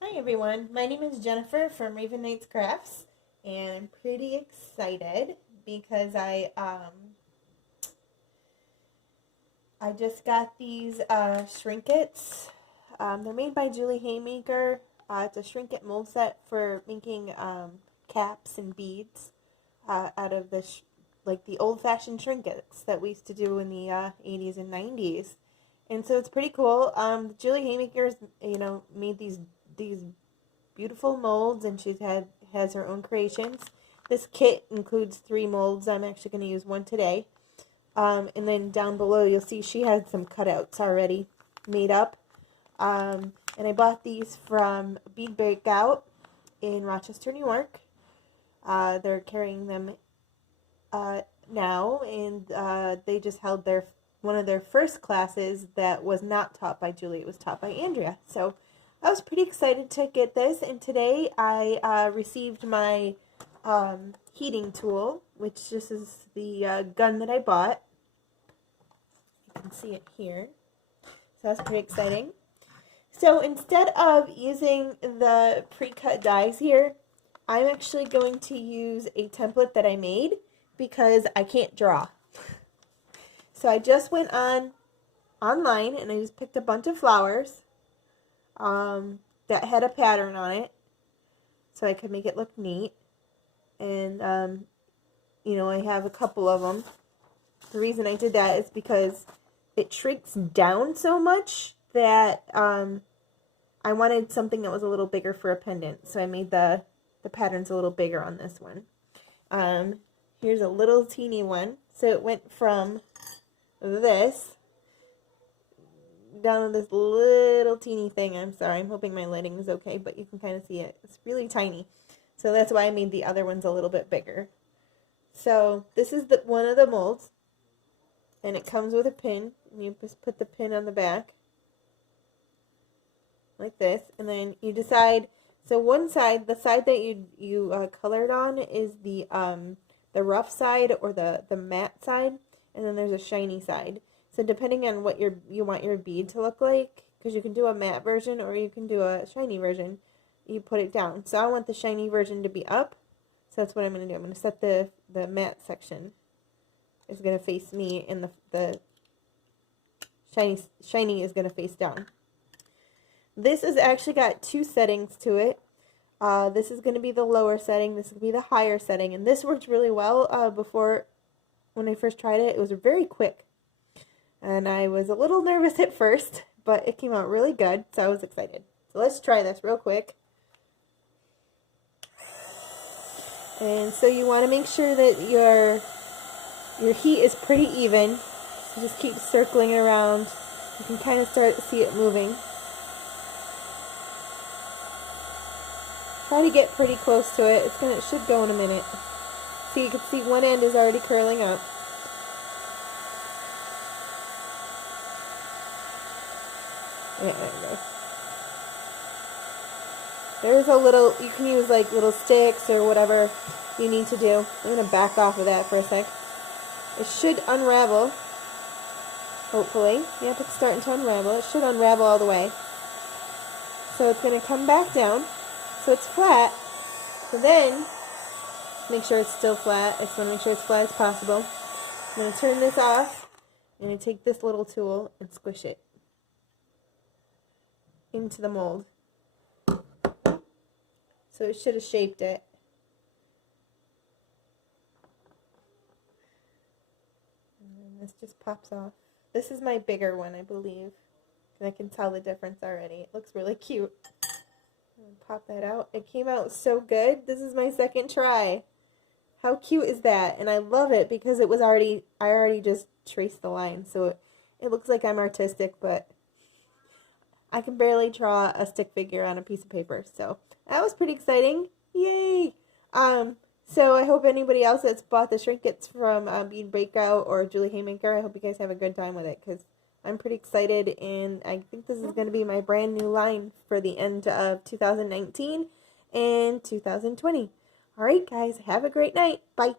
Hi everyone, my name is Jennifer from Raven Knights Crafts, and I'm pretty excited because I just got these Shrinkets. They're made by Julie Haymaker. It's a Shrinket mold set for making caps and beads out of like the old-fashioned Shrinkets that we used to do in the 80s and 90s. And so it's pretty cool. Julie Haymaker's, made these beautiful molds, and has her own creations. This kit includes 3 molds. I'm actually going to use one today. And then down below you'll see she had some cutouts already made up. And I bought these from Bead Breakout in Rochester, New York. They're carrying them now, and they just held one of their first classes that was not taught by Julie. It was taught by Andrea. So I was pretty excited to get this, and today I received my heating tool, which this is the gun that I bought. You can see it here. So that's pretty exciting. So instead of using the pre-cut dies here, I'm actually going to use a template that I made because I can't draw. So I just went online and I just picked a bunch of flowers that had a pattern on it so I could make it look neat. And, I have a couple of them. The reason I did that is because it shrinks down so much that I wanted something that was a little bigger for a pendant. So I made the patterns a little bigger on this one. Here's a little teeny one. So it went from this down to this little teeny thing. I'm sorry, I'm hoping my lighting is okay, but you can kind of see it. It's really tiny. So that's why I made the other ones a little bit bigger. So this is one of the molds, and it comes with a pin. And you just put the pin on the back like this, and then you decide. So one side, the side that you colored on, is the rough side or the matte side, and then there's a shiny side. So depending on what you want your bead to look like, because you can do a matte version or you can do a shiny version, you put it down. So I want the shiny version to be up, so that's what I'm going to do. I'm going to set the matte section is going to face me, and the shiny is going to face down. This has actually got 2 settings to it. This is going to be the lower setting. This is going to be the higher setting. And this worked really well before, when I first tried it. It was very quick. And I was a little nervous at first, but it came out really good, so I was excited. So let's try this real quick. And so you want to make sure that your heat is pretty even. So just keep circling it around. You can kind of start to see it moving. Try to get pretty close to it. It should go in a minute. See, you can see one end is already curling up. Yeah, there we go. There's a little, you can use like little sticks or whatever you need to do. I'm going to back off of that for a sec. It should unravel, hopefully. Yep, it's starting to unravel. It should unravel all the way. So it's going to come back down. So it's flat. So then, make sure it's still flat. I just want to make sure it's flat as possible. I'm going to turn this off, and I take this little tool and squish it into the mold. So it should have shaped it. And this just pops off. This is my bigger one, I believe. And I can tell the difference already. It looks really cute. Pop that out. It came out so good. This is my second try. How cute is that? And I love it because I already just traced the line. So it looks like I'm artistic, but I can barely draw a stick figure on a piece of paper. So that was pretty exciting. Yay! So I hope anybody else that's bought the Shrinkets from Bead Breakout or Julie Haymaker, I hope you guys have a good time with it, because I'm pretty excited, and I think this is going to be my brand new line for the end of 2019 and 2020. Alright guys, have a great night. Bye.